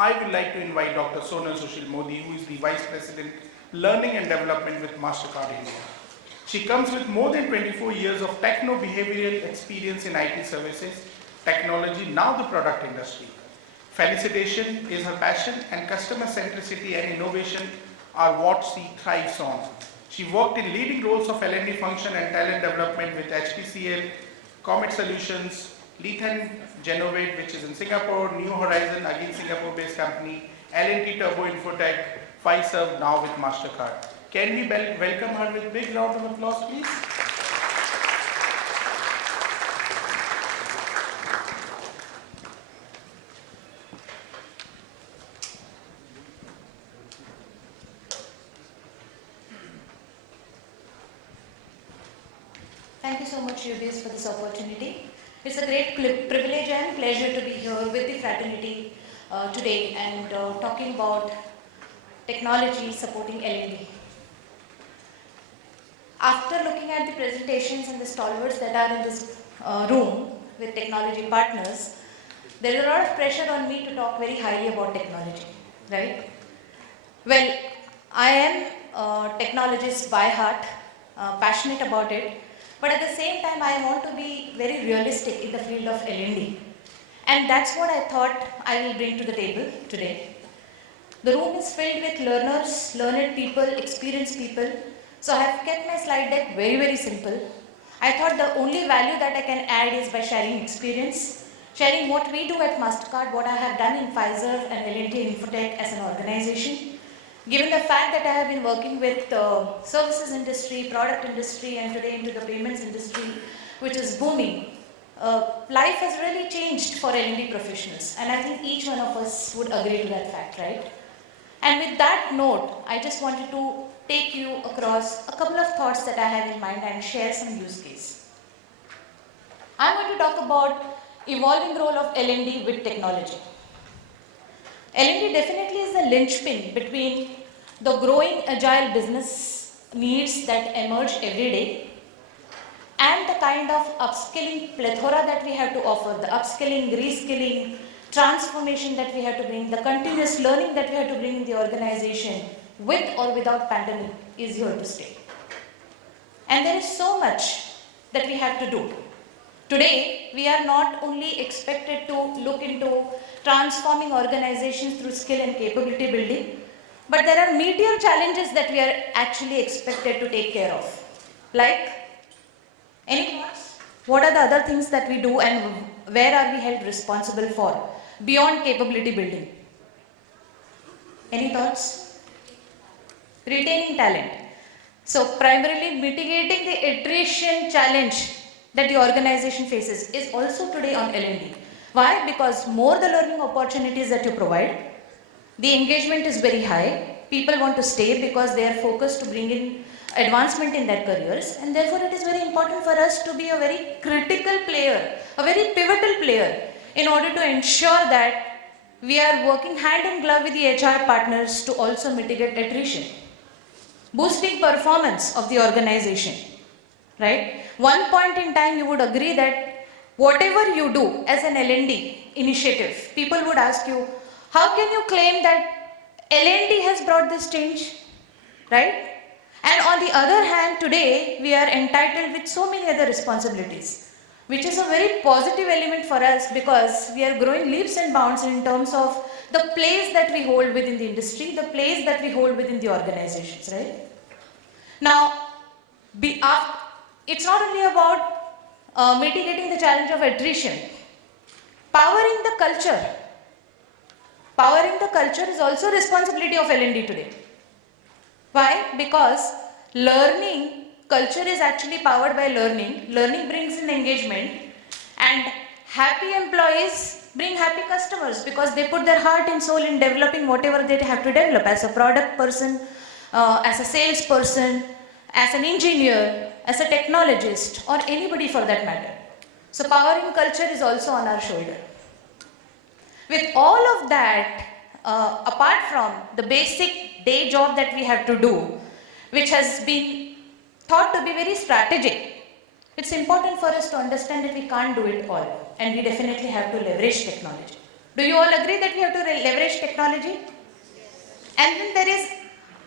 I would like to invite Dr. Sonal Sushil Modi, who is the Vice President, Learning and Development with Mastercard India. She comes with more than 24 years of techno-behavioral experience in IT services, technology, now the product industry. Felicitation is her passion, and customer centricity and innovation are what she thrives on. She worked in leading roles of L&D function and talent development with HPCL, Comet Solutions, Lethan Genovate, which is in Singapore, New Horizon, again Singapore-based company, L&T Turbo Infotech, Fiserv, now with Mastercard. Can we welcome her with a big round of applause, please? Thank you so much, UBS, for this opportunity. It's a great privilege and pleasure to be here with the fraternity today and talking about technology supporting L&D. After looking at the presentations and the stalwarts that are in this room with technology partners, there is a lot of pressure on me to talk very highly about technology, right? Well, I am a technologist by heart, passionate about it, but at the same time I want to be very realistic in the field of L&D. And that's what I thought I will bring to the table today. The room is filled with learners, learned people, experienced people. So I have kept my slide deck very, very simple. I thought the only value that I can add is by sharing experience, sharing what we do at Mastercard, what I have done in Fiserv and L&T Infotech as an organization. Given the fact that I have been working with the services industry, product industry, and today into the payments industry, which is booming, life has really changed for L&D professionals. And I think each one of us would agree to that fact, right? And with that note, I just wanted to take you across a couple of thoughts that I have in mind and share some use case. I'm going to talk about evolving role of L&D with technology. L&D definitely is the linchpin between the growing agile business needs that emerge every day and the kind of upskilling plethora that we have to offer, the upskilling, reskilling, transformation that we have to bring, the continuous learning that we have to bring in the organization with or without pandemic is here to stay. And there is so much that we have to do. Today, we are not only expected to look into transforming organizations through skill and capability building, but there are meatier challenges that we are actually expected to take care of. Like, any thoughts? What are the other things that we do and where are we held responsible for beyond capability building? Any thoughts? Retaining talent. So primarily mitigating the attrition challenge that the organization faces is also today on L&D. Why? Because more the learning opportunities that you provide, the engagement is very high. People want to stay because they are focused to bring in advancement in their careers, and therefore it is very important for us to be a very critical player, a very pivotal player in order to ensure that we are working hand in glove with the HR partners to also mitigate attrition. Boosting performance of the organization, right? One point in time you would agree that whatever you do as an L&D initiative, people would ask you, how can you claim that L&D has brought this change, right? And on the other hand, today we are entitled with so many other responsibilities, which is a very positive element for us because we are growing leaps and bounds in terms of the place that we hold within the industry, the place that we hold within the organizations, right? Now, it's not only about mitigating the challenge of attrition. Powering the culture. Powering the culture is also responsibility of L&D today. Why? Because learning, culture is actually powered by learning. Learning brings in engagement, and happy employees bring happy customers because they put their heart and soul in developing whatever they have to develop as a product person, as a salesperson, as an engineer, as a technologist, or anybody for that matter. So powering culture is also on our shoulder. With all of that, apart from the basic day job that we have to do, which has been thought to be very strategic, it's important for us to understand that we can't do it all, and we definitely have to leverage technology. Do you all agree that we have to leverage technology? And then there is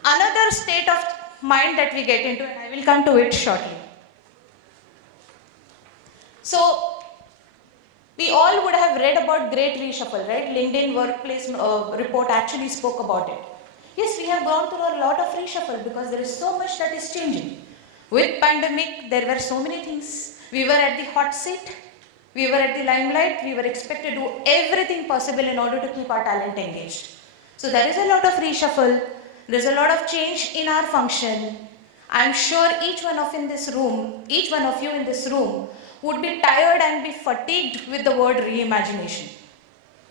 another state of mind that we get into, and I will come to it shortly. So, we all would have read about great reshuffle, right? LinkedIn Workplace report actually spoke about it. Yes, we have gone through a lot of reshuffle because there is so much that is changing. With pandemic, there were so many things. We were at the hot seat. We were at the limelight. We were expected to do everything possible in order to keep our talent engaged. So there is a lot of reshuffle. There's a lot of change in our function. I'm sure each one of you in this room would be tired and be fatigued with the word reimagination.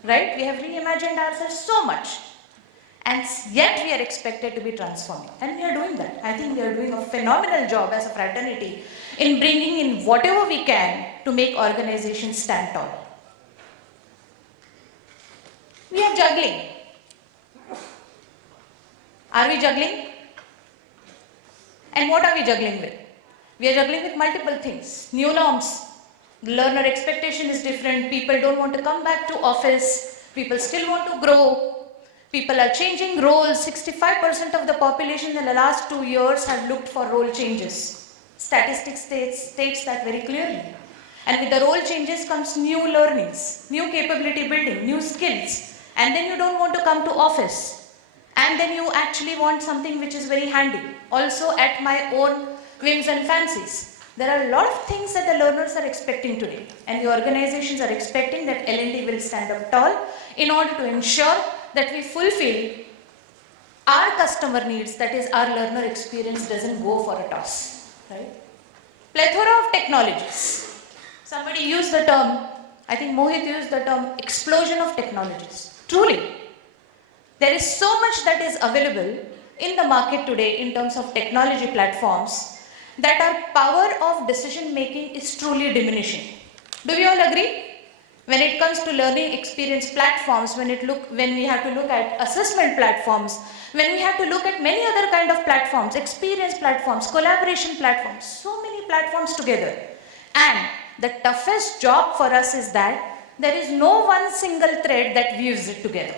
Right? We have reimagined ourselves so much. And yet we are expected to be transforming. And we are doing that. I think we are doing a phenomenal job as a fraternity in bringing in whatever we can to make organizations stand tall. We are juggling. Are we juggling? And what are we juggling with? We are juggling with multiple things. New norms. The learner expectation is different. People don't want to come back to office. People still want to grow. People are changing roles. 65% of the population in the last 2 years have looked for role changes. Statistics states that very clearly. And with the role changes comes new learnings, new capability building, new skills. And then you don't want to come to office. And then you actually want something which is very handy. Also at my own whims and fancies. There are a lot of things that the learners are expecting today. And the organizations are expecting that L&D will stand up tall in order to ensure that we fulfill our customer needs, that is our learner experience doesn't go for a toss. Right? Plethora of technologies. Somebody used the term, I think Mohit used the term explosion of technologies. Truly, there is so much that is available in the market today in terms of technology platforms that our power of decision making is truly diminishing. Do we all agree? When it comes to learning experience platforms, when we have to look at assessment platforms, when we have to look at many other kind of platforms, experience platforms, collaboration platforms, so many platforms together. And the toughest job for us is that there is no one single thread that weaves it together.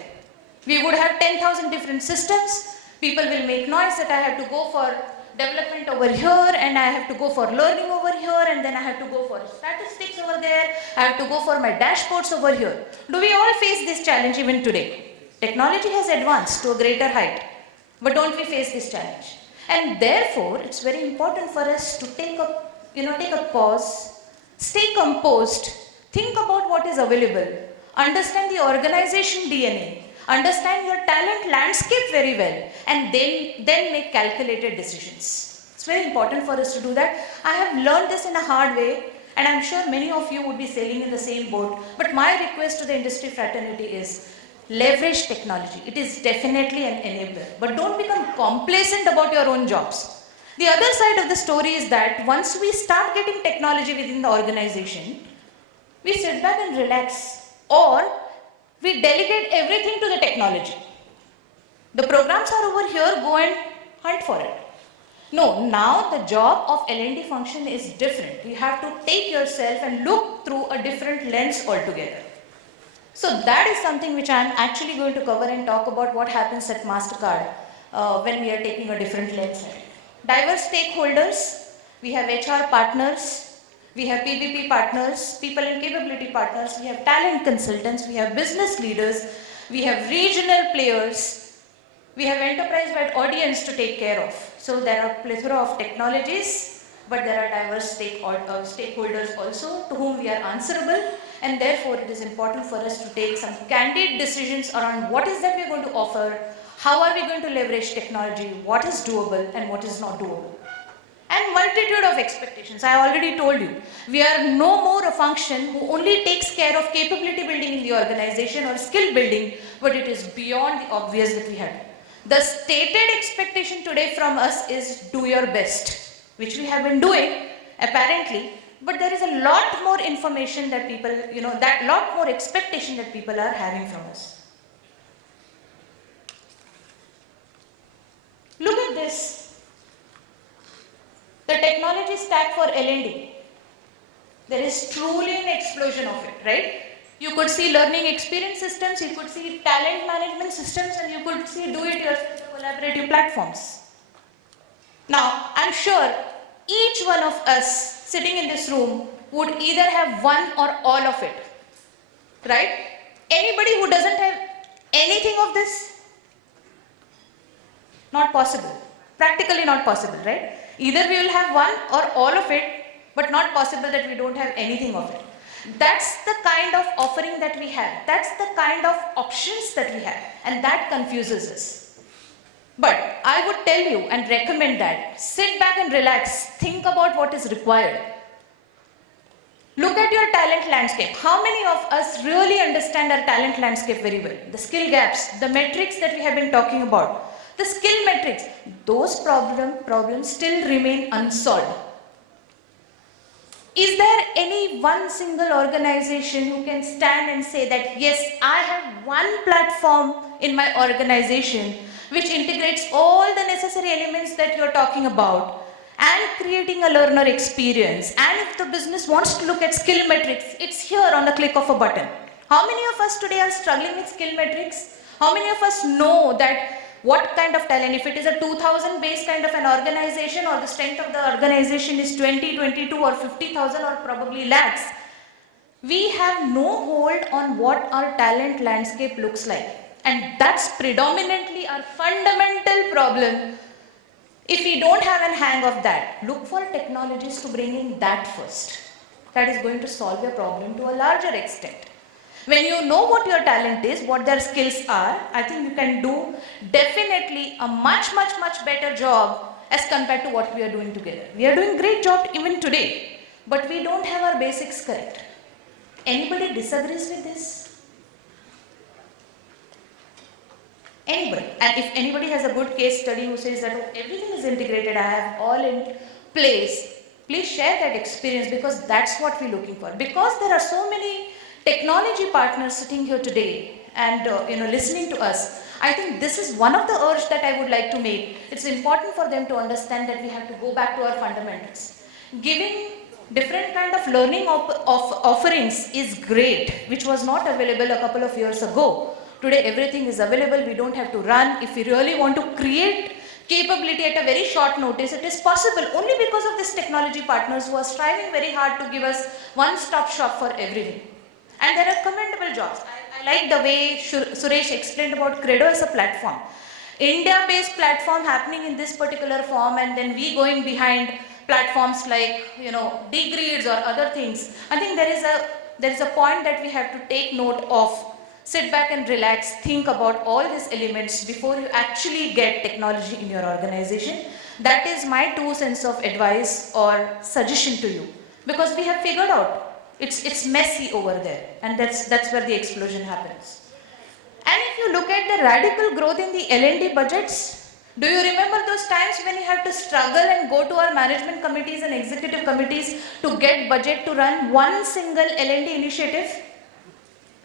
We would have 10,000 different systems. People will make noise that I have to go for development over here, and I have to go for learning over here, and then I have to go for statistics over there, I have to go for my dashboards over here. Do we all face this challenge even today? Technology has advanced to a greater height, but don't we face this challenge? And therefore, it's very important for us to take a pause, stay composed, think about what is available, understand the organization DNA, understand your talent landscape very well, and then make calculated decisions. It's very important for us to do that. I have learned this in a hard way, and I'm sure many of you would be sailing in the same boat. But my request to the industry fraternity is leverage technology. It is definitely an enabler, but don't become complacent about your own jobs. The other side of the story is that once we start getting technology within the organization, we sit back and relax, or we delegate everything to the technology. The programs are over here, go and hunt for it. No, now the job of L&D function is different. You have to take yourself and look through a different lens altogether. So that is something which I am actually going to cover and talk about what happens at Mastercard when we are taking a different lens. Diverse stakeholders, we have HR partners, we have PBP partners, people and capability partners, we have talent consultants, we have business leaders, we have regional players, we have enterprise-wide audience to take care of. So there are plethora of technologies, but there are diverse stakeholders also to whom we are answerable, and therefore it is important for us to take some candid decisions around what is that we are going to offer, how are we going to leverage technology, what is doable and what is not doable. And multitude of expectations. I already told you, we are no more a function who only takes care of capability building in the organization or skill building, but it is beyond the obvious that we have. The stated expectation today from us is do your best, which we have been doing apparently, but there is a lot more information that people, that lot more expectation that people are having from us. Look at this. The technology stack for L&D. There is truly an explosion of it, right? You could see learning experience systems, you could see talent management systems, and you could see do-it-yourself collaborative platforms. Now, I'm sure each one of us sitting in this room would either have one or all of it, right? Anybody who doesn't have anything of this? Not possible. Practically not possible, right? Either we will have one or all of it, but not possible that we don't have anything of it. That's the kind of offering that we have. That's the kind of options that we have. And that confuses us. But I would tell you and recommend that sit back and relax. Think about what is required. Look at your talent landscape. How many of us really understand our talent landscape very well? The skill gaps, the metrics that we have been talking about. The skill metrics, those problems still remain unsolved. Is there any one single organization who can stand and say that, yes, I have one platform in my organization which integrates all the necessary elements that you're talking about and creating a learner experience? And if the business wants to look at skill metrics, it's here on the click of a button. How many of us today are struggling with skill metrics? How many of us know that what kind of talent, if it is a 2000 base kind of an organization, or the strength of the organization is 20, 22 or 50,000 or probably lakhs, we have no hold on what our talent landscape looks like. And that's predominantly our fundamental problem. If we don't have a hang of that, look for technologies to bring in that first. That is going to solve your problem to a larger extent. When you know what your talent is, what their skills are, I think you can do definitely a much better job as compared to what we are doing together. We are doing great job even today, but we don't have our basics correct. Anybody disagrees with this? Anybody? And if anybody has a good case study who says that, oh, everything is integrated, I have all in place, please share that experience, because that's what we're looking for. Because there are so many technology partners sitting here today and listening to us, I think this is one of the urge that I would like to make. It's important for them to understand that we have to go back to our fundamentals. Giving different kind of learning offerings is great, which was not available a couple of years ago. Today everything is available, we don't have to run. If we really want to create capability at a very short notice, it is possible only because of these technology partners who are striving very hard to give us one-stop shop for everything. And there are commendable jobs. I like the way Suresh explained about Credo as a platform. India-based platform happening in this particular form, and then we going behind platforms like, Degrees or other things. I think there is a point that we have to take note of. Sit back and relax, think about all these elements before you actually get technology in your organization. That is my 2 cents of advice or suggestion to you. Because we have figured out it's messy over there, and that's where the explosion happens. And if you look at the radical growth in the L&D budgets, do you remember those times when you had to struggle and go to our management committees and executive committees to get budget to run one single L&D initiative?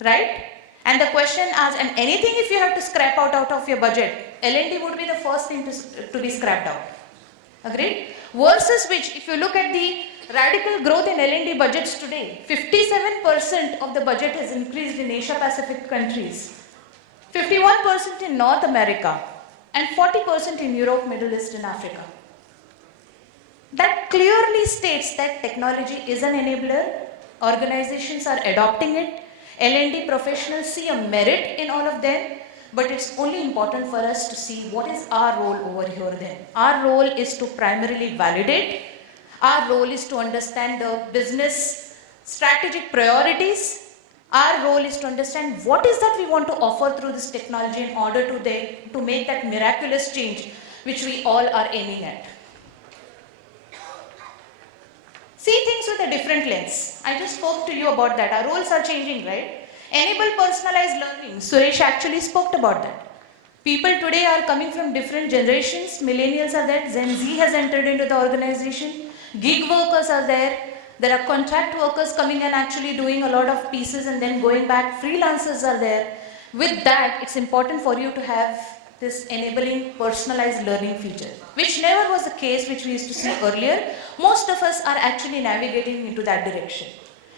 Right? And the question asked, and anything if you have to scrap out of your budget, L&D would be the first thing to be scrapped out. Agreed? Versus which, if you look at the radical growth in L&D budgets today, 57% of the budget has increased in Asia Pacific countries, 51% in North America, and 40% in Europe, Middle East and Africa. That clearly states that technology is an enabler, organizations are adopting it, L&D professionals see a merit in all of them, but it's only important for us to see what is our role over here then. Our role is to primarily validate. Our role is to understand the business strategic priorities. Our role is to understand what is that we want to offer through this technology in order to make that miraculous change which we all are aiming at. See things with a different lens. I just spoke to you about that. Our roles are changing, right? Enable personalized learning. Suresh actually spoke about that. People today are coming from different generations. Millennials are there. Gen Z has entered into the organization. Gig workers are there. There are contract workers coming and actually doing a lot of pieces and then going back. Freelancers are there. With that, it's important for you to have this enabling personalized learning feature, which never was the case, which we used to see earlier. Most of us are actually navigating into that direction.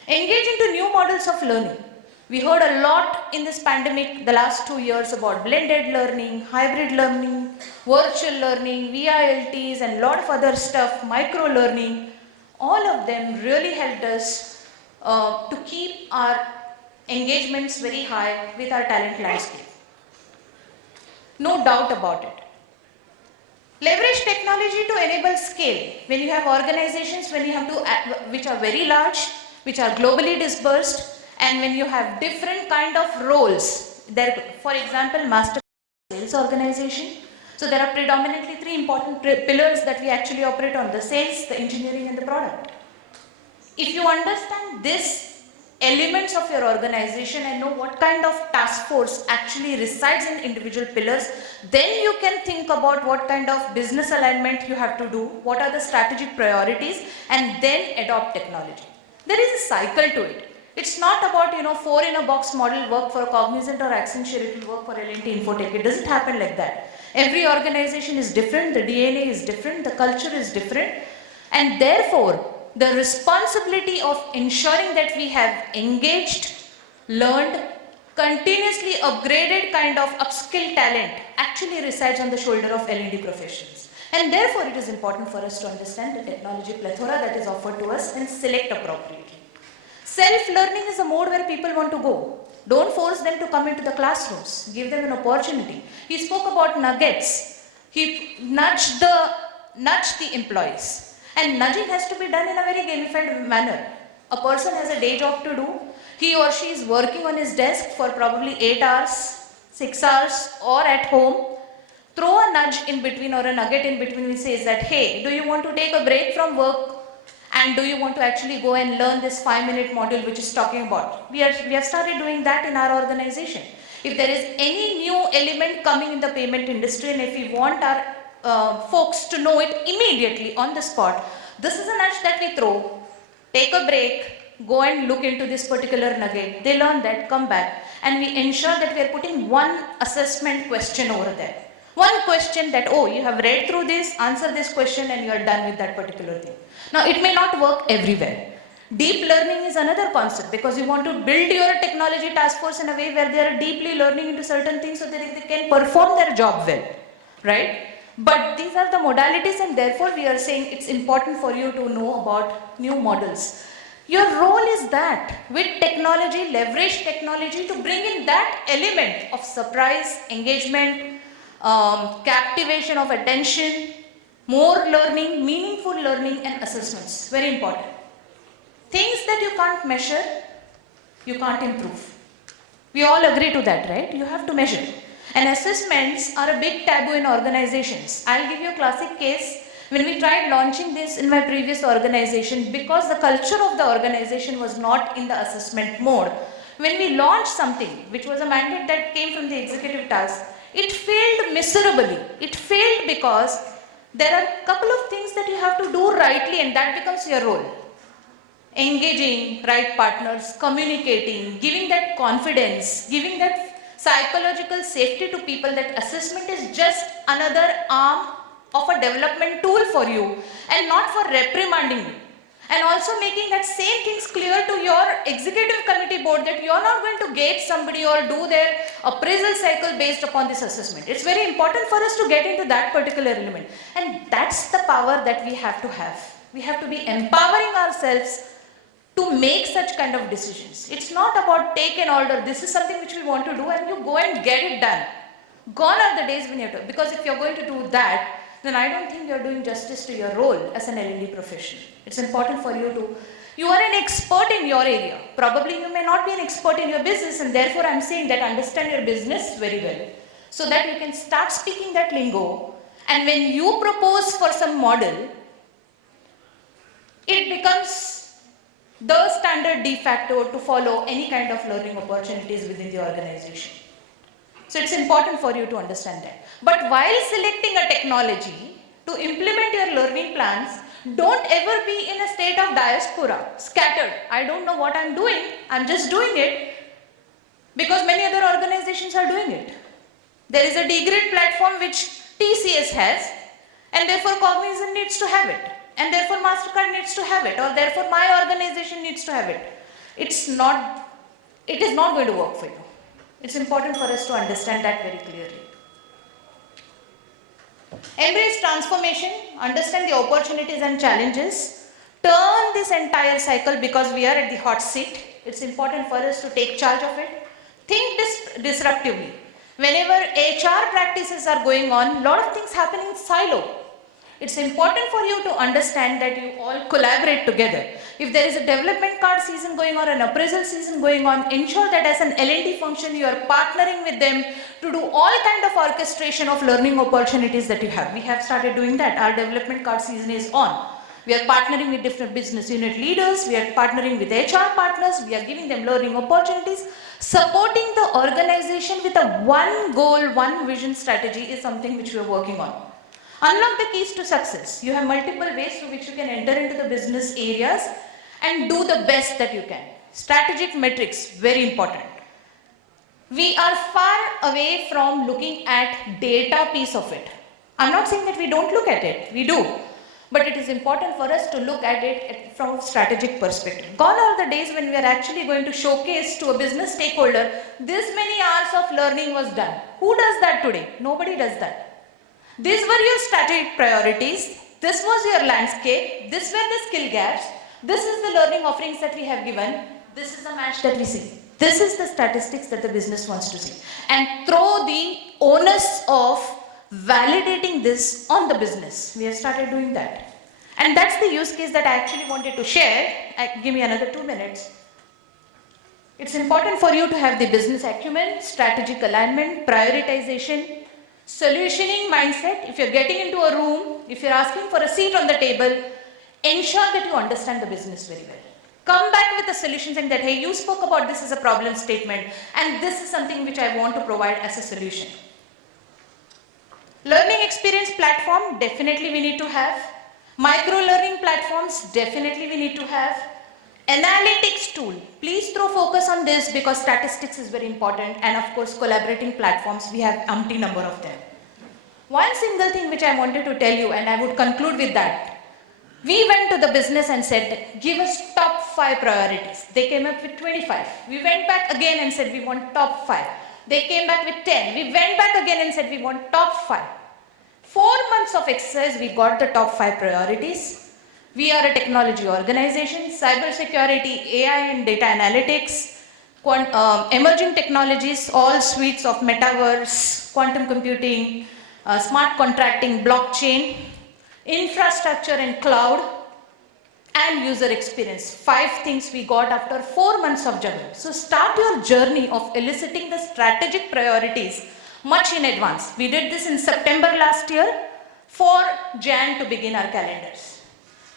Engage into new models of learning. We heard a lot in this pandemic the last 2 years about blended learning, hybrid learning, virtual learning, VILTs and a lot of other stuff, micro learning. All of them really helped us to keep our engagements very high with our talent landscape. No doubt about it. Leverage technology to enable scale. When you have organizations, which are very large, which are globally dispersed, and when you have different kind of roles. There, for example, Mastercard sales organization. So there are predominantly three important pillars that we actually operate on: the sales, the engineering, and the product. If you understand these elements of your organization and know what kind of task force actually resides in individual pillars, then you can think about what kind of business alignment you have to do, what are the strategic priorities, and then adopt technology. There is a cycle to it. It's not about, 4 in a box model work for Cognizant or Accenture, it will work for L&T Infotech. It doesn't happen like that. Every organization is different, the DNA is different, the culture is different, and therefore the responsibility of ensuring that we have engaged, learned, continuously upgraded kind of upskill talent actually resides on the shoulder of L&D professionals. And therefore it is important for us to understand the technology plethora that is offered to us and select appropriately. Self-learning is a mode where people want to go. Don't force them to come into the classrooms. Give them an opportunity. He spoke about nuggets. He nudged the employees. And nudging has to be done in a very gamified manner. A person has a day job to do. He or she is working on his desk for probably 8 hours, 6 hours, or at home. Throw a nudge in between or a nugget in between which says that, hey, do you want to take a break from work? And do you want to actually go and learn this 5-minute module which is talking about? We have started doing that in our organization. If there is any new element coming in the payment industry, and if we want our folks to know it immediately on the spot, this is a nudge that we throw. Take a break, go and look into this particular nugget. They learn that, come back, and we ensure that we are putting one assessment question over there. One question that, oh, you have read through this, answer this question, and you are done with that particular thing. Now, it may not work everywhere. Deep learning is another concept because you want to build your technology task force in a way where they are deeply learning into certain things so that they can perform their job well, right? But these are the modalities, and therefore we are saying it's important for you to know about new models. Your role is that with technology, leverage technology to bring in that element of surprise, engagement, captivation of attention, more learning, meaningful learning, and assessments. Very important. Things that you can't measure, you can't improve. We all agree to that, right? You have to measure. And assessments are a big taboo in organizations. I'll give you a classic case. When we tried launching this in my previous organization, because the culture of the organization was not in the assessment mode, when we launched something, which was a mandate that came from the executive task, it failed miserably. It failed because there are a couple of things that you have to do rightly, and that becomes your role. Engaging right partners, communicating, giving that confidence, giving that psychological safety to people that assessment is just another arm of a development tool for you and not for reprimanding you. And also making that same things clear to your executive committee board that you are not going to gauge somebody or do their appraisal cycle based upon this assessment. It's very important for us to get into that particular element. And that's the power that we have to have. We have to be empowering ourselves to make such kind of decisions. It's not about take an order, this is something which we want to do, and you go and get it done. Gone are the days when you have to, because if you're going to do that, then I don't think you're doing justice to your role as an L&D professional. It's important for you are an expert in your area. Probably you may not be an expert in your business, and therefore I'm saying that understand your business very well, so that you can start speaking that lingo, and when you propose for some model, it becomes the standard de facto to follow any kind of learning opportunities within the organization. So it's important for you to understand that. But while selecting a technology to implement your learning plans, don't ever be in a state of diaspora, scattered. I don't know what I'm doing, I'm just doing it because many other organizations are doing it. There is a degrade platform which TCS has, and therefore Cognizant needs to have it. And therefore Mastercard needs to have it, or therefore my organization needs to have it. It's not it is not going to work for you. It's important for us to understand that very clearly. Embrace transformation, understand the opportunities and challenges, turn this entire cycle because we are at the hot seat. It's important for us to take charge of it. Think disruptively. Whenever HR practices are going on, a lot of things happen in silo. It's important for you to understand that you all collaborate together. If there is a development card season going on or an appraisal season going on, ensure that as an L&D function, you are partnering with them to do all kind of orchestration of learning opportunities that you have. We have started doing that. Our development card season is on. We are partnering with different business unit leaders. We are partnering with HR partners. We are giving them learning opportunities. Supporting the organization with a one goal, one vision strategy is something which we are working on. Unlock the keys to success. You have multiple ways through which you can enter into the business areas and do the best that you can. Strategic metrics, very important. We are far away from looking at data piece of it. I'm not saying that we don't look at it, we do. But it is important for us to look at it from a strategic perspective. Gone are the days when we are actually going to showcase to a business stakeholder, this many hours of learning was done. Who does that today? Nobody does that. These were your strategic priorities, this was your landscape, this were the skill gaps, this is the learning offerings that we have given, this is the match that we see. This is the statistics that the business wants to see. And throw the onus of validating this on the business. We have started doing that. And that's the use case that I actually wanted to share. Give me another 2 minutes. It's important for you to have the business acumen, strategic alignment, prioritization, solutioning mindset. If you're getting into a room, if you're asking for a seat on the table, ensure that you understand the business very well. Come back with a solution saying that, hey, you spoke about this as a problem statement and this is something which I want to provide as a solution. Learning experience platform, definitely we need to have. Micro learning platforms, definitely we need to have. Analytics tool, please throw focus on this because statistics is very important, and of course collaborating platforms, we have umpty number of them. One single thing which I wanted to tell you, and I would conclude with that. We went to the business and said, give us top 5 priorities. They came up with 25. We went back again and said, we want top 5. They came back with 10. We went back again and said, we want top 5. 4 months of exercise, we got the top 5 priorities. We are a technology organization, cybersecurity, AI and data analytics, emerging technologies, all suites of metaverse, quantum computing, smart contracting, blockchain, infrastructure and cloud, and user experience. 5 things we got after 4 months of juggle. So start your journey of eliciting the strategic priorities much in advance. We did this in September last year for Jan to begin our calendars.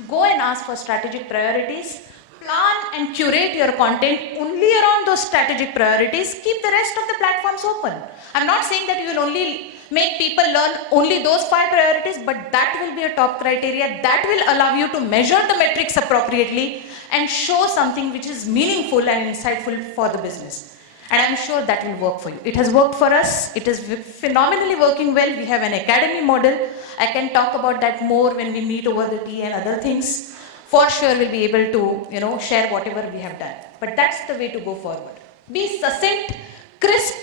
Go and ask for strategic priorities. Plan and curate your content only around those strategic priorities. Keep the rest of the platforms open. I'm not saying that you will only make people learn only those 5 priorities, but that will be a top criteria that will allow you to measure the metrics appropriately and show something which is meaningful and insightful for the business. And I'm sure that will work for you. It has worked for us. It is phenomenally working well. We have an academy model. I can talk about that more when we meet over the tea and other things. For sure we'll be able to, share whatever we have done. But that's the way to go forward. Be succinct, crisp,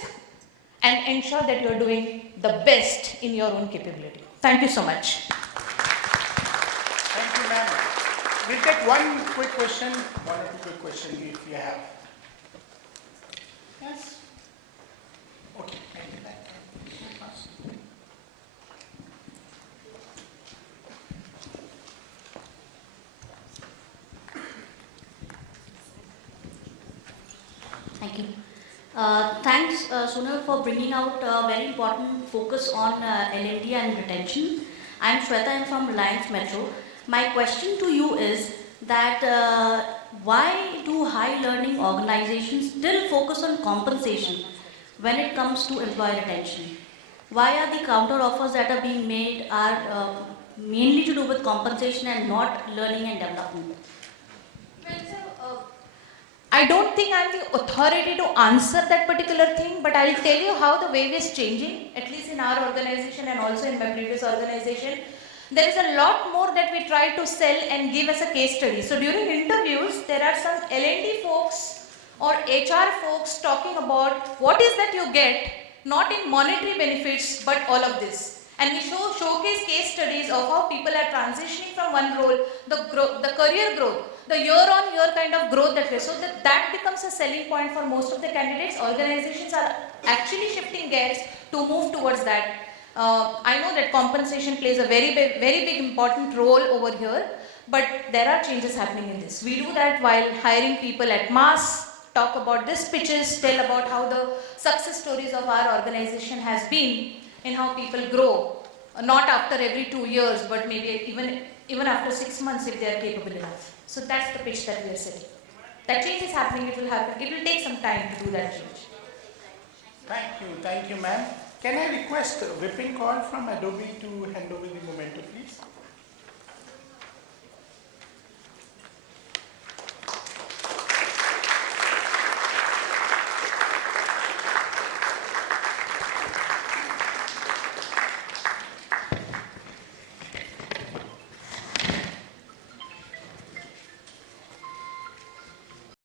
and ensure that you are doing the best in your own capability. Thank you so much. Thank you, ma'am. We'll take one quick question, one or two quick questions if you have. Yes? Okay. Thank you. Thank you. Thanks, Sonal, for bringing out a very important focus on L&D and retention. I'm Shweta, I'm from Reliance Metro. My question to you is that why do high learning organizations still focus on compensation when it comes to employee retention? Why are the counter offers that are being made are mainly to do with compensation and not learning and development? I don't think I'm the authority to answer that particular thing, but I'll tell you how the wave is changing, at least in our organization and also in my previous organization. There is a lot more that we try to sell and give as a case study. So during interviews, there are some L&D folks or HR folks talking about what is that you get, not in monetary benefits, but all of this. And we showcase case studies of how people are transitioning from one role, the career growth, the year-on-year kind of growth that we so that becomes a selling point for most of the candidates. Organizations are actually shifting gears to move towards that. I know that compensation plays a very big important role over here, but there are changes happening in this. We do that while hiring people at mass, talk about these pitches, tell about how the success stories of our organization has been and how people grow, not after every 2 years, but maybe even after 6 months if they are capable enough. So that's the pitch that we are setting. That change is happening, it will happen. It will take some time to do that change. Thank you, ma'am. Can I request a whipping call from Adobe to hand over the momentum, please?